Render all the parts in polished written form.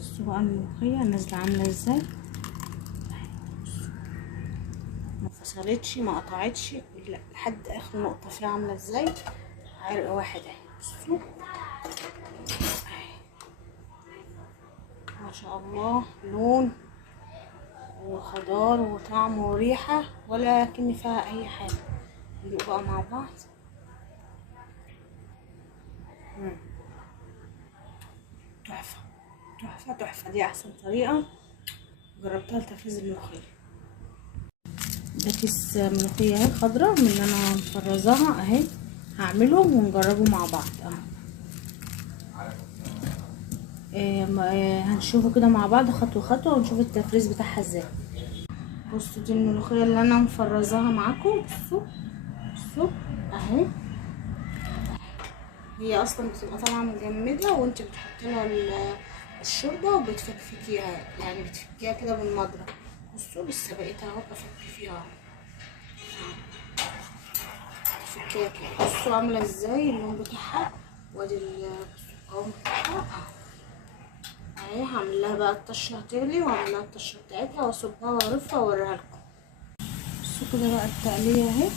بصوا بقى الملوخية نازلة عاملة ازاي، ما فصلتش ما قطعتش لحد اخر نقطة فيها، عاملة ازاي عرق واحد اهي. بصوا ما شاء الله، لون وخضار وطعم وريحة ولا كأن فيها اي حاجة. ندوق بقى مع بعض. تحفة تحفة تحفة، دي احسن طريقة جربتها لتفريز الملوخية. ده كيس ملوخية اهي خضرا من اللي انا مفرزاها اهي، هعمله ونجربه مع بعض اهو. هنشوفه كده مع بعض خطوة خطوة ونشوف التفريز بتاعها ازاي. بصوا دي الملوخية اللي انا مفرزاها معاكم. بصوا بصوا اهي، هي اصلا بتبقى طالعة مجمدة وانت بتحطي لها الشوربة وبتفكفكيها، يعني بتفكيها كده بالمضرب. بصوا لسه بقيتها اهو بفك فيها اهو، بفكيها كده. بصوا عاملة ازاي اللون بتاعها، وادي القوام بتاعها اهي. هعمل لها بقى الطشه، هتغلي وهعمل لها الطشه بتاعتها واصبها واعرفها واوريها لكم. بصوا كده بقى التقليه اهي.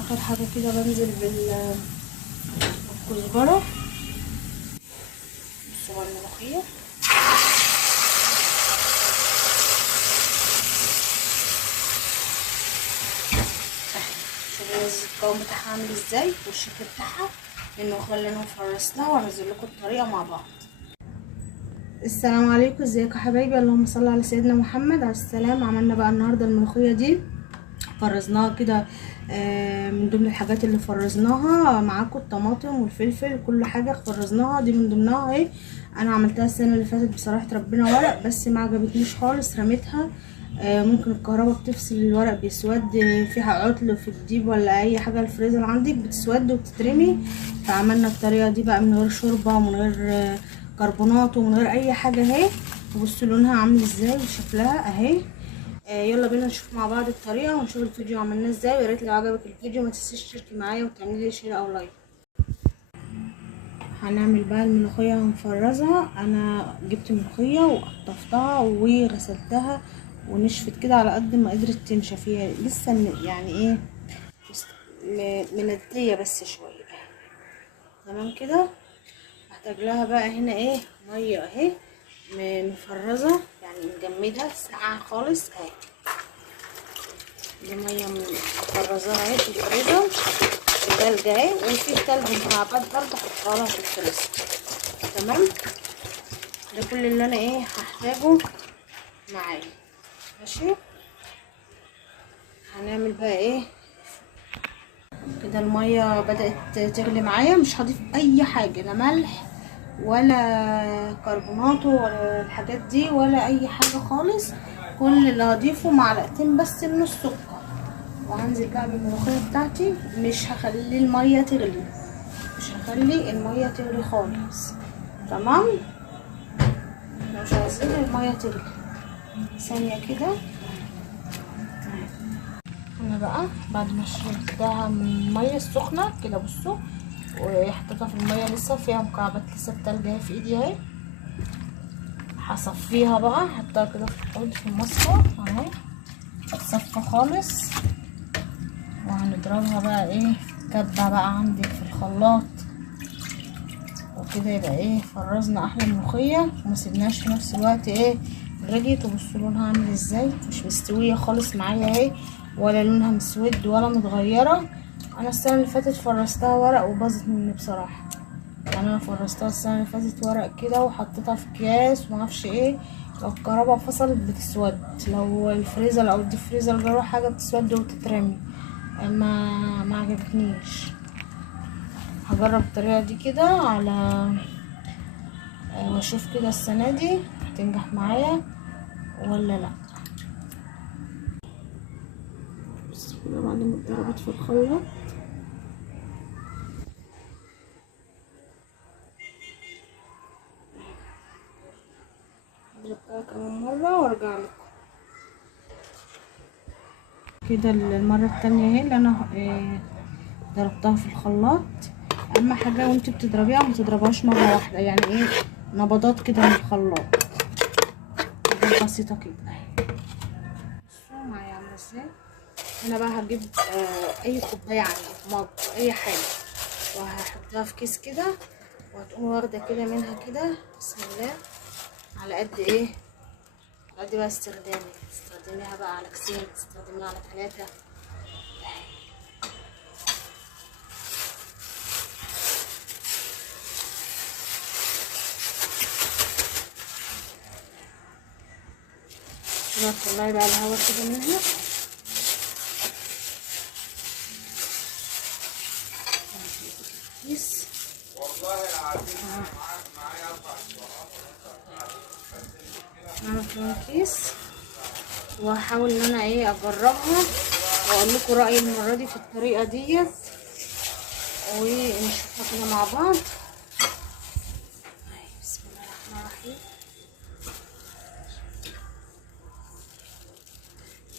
اخر حاجه كده بنزل بالكزبره. بصوا بقى الملوخيه شوفوا القوام بتاعها عامل ازاي والشكل بتاعها. الملوخيه اللي انا فرستها وهنزل لكم الطريقه مع بعض. السلام عليكم، ازيكم يا حبايبي؟ اللهم صل على سيدنا محمد عليه السلام. عملنا بقى النهارده الملوخيه دي، فرزناها كده من ضمن الحاجات اللي فرزناها معاكم الطماطم والفلفل، كل حاجه فرزناها دي من ضمنها اهي. انا عملتها السنه اللي فاتت بصراحه ربنا ورق، بس ما عجبتنيش خالص رميتها. ممكن الكهرباء بتفصل الورق بيسود، فيها عطل في الديب ولا اي حاجه، الفريزر عندك بتسود وبتترمي. فعملنا الطريقه دي بقى من غير شوربه ومن غير كربونات ومن غير اي حاجه اهي. بصوا لونها عامل ازاي وشكلها اهي. يلا بينا نشوف مع بعض الطريقه ونشوف الفيديو عملناه ازاي. ويا ريت لو عجبك الفيديو ما تنسيش تشتركي معايا وتعملي لي شير او لايك. هنعمل بقى الملوخيه هنفرزها. انا جبت ملوخيه وقطفتها وغسلتها ونشفت كده على قد ما قدرت تنشف، فيها لسه يعني ايه منديه بس شويه تمام كده. هحتاج لها بقى هنا ايه ميه اهي مفرزه يعني مجمده ساقعه خالص اهي. دي ميه مفرزاها اهي في الفريزر، التلج اهي، وفي تلج مكعبات برضه هحطها لها في الفريزر تمام. ده كل اللي انا ايه هحتاجه معايا ماشي. هنعمل بقى ايه كده. الميه بدات تغلي معايا، مش هضيف اي حاجه، لا ملح ولا كربوناتو ولا الحاجات دي ولا اي حاجه خالص. كل اللي هضيفه معلقتين بس من السكر. وهنزل بقى بالملوخيه بتاعتي، مش هخلي الميه تغلي، مش هخلي الميه تغلي خالص تمام. مش عايزين الميه تغلي ثانيه كده. انا بقى بعد ما شربتها من الميه السخنه كده بصوا، وحطيتها في الميه لسه فيها مكعبات لسه التلج اهي في ايدي اهي. هصفيها بقى، هحطها كده في الحوض في المصفى اهي هتصفى خالص. وهنضربها بقى ايه كبه بقى عندك في الخلاط، وكده يبقى ايه فرزنا احلى ملوخيه وما سيبناش في نفس الوقت ايه غليت. وبصوا لونها عامل ازاي، مش مستويه خالص معايا اهي، ولا لونها مسود ولا متغيره. انا السنه اللي فاتت فرستها ورق وباظت مني بصراحه. يعني انا فرستها السنه اللي فاتت ورق كده وحطيتها في اكياس ومعرفش ايه. لو الكهرباء فصلت بتسود، لو الفريزر او الديب فريزر جرى حاجه بتسود وتترمي. ما عجبتنيش. هجرب الطريقه دي كده على واشوف كده السنه دي هتنجح معايا ولا لا. بس كده بعد ما اتضربت في الخلاط اضربها كمان مره وارجع لكم. كده المره التانية اهي اللي انا ضربتها في الخلاط. اهم حاجه وانت بتضربيها ما تضربهاش مره واحده، يعني ايه نبضات كده من الخلاط، نبضات بسيطه كده اهي. بصوا معايا عامله ازاي. هنا بقى هجيب اي كوبايه عندي، مج، اي حاجه، وهحطها في كيس كده، وهتقوم واخده كده منها كده بسم الله على قد ايه، على قد بقى تستخدميها بقى على كيسين، تستخدميها على 3. تطلعي بقى الهوا كده منها. كيس والله العظيم معايا 4 اعمل كمان كيس، وهحاول ان انا ايه اجربها واقول لكم رايي المره دي في الطريقه ديت، ونشوفها كده مع بعض. بسم الله الرحمن الرحيم.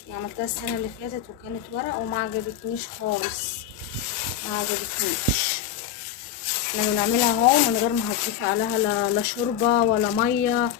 عملتها السنه اللي فاتت وكانت ورق وما عجبتنيش خالص، ما عجبتنيش. احنا بنعملها اهو من غير ما هتضيفي عليها لا شوربه ولا ميه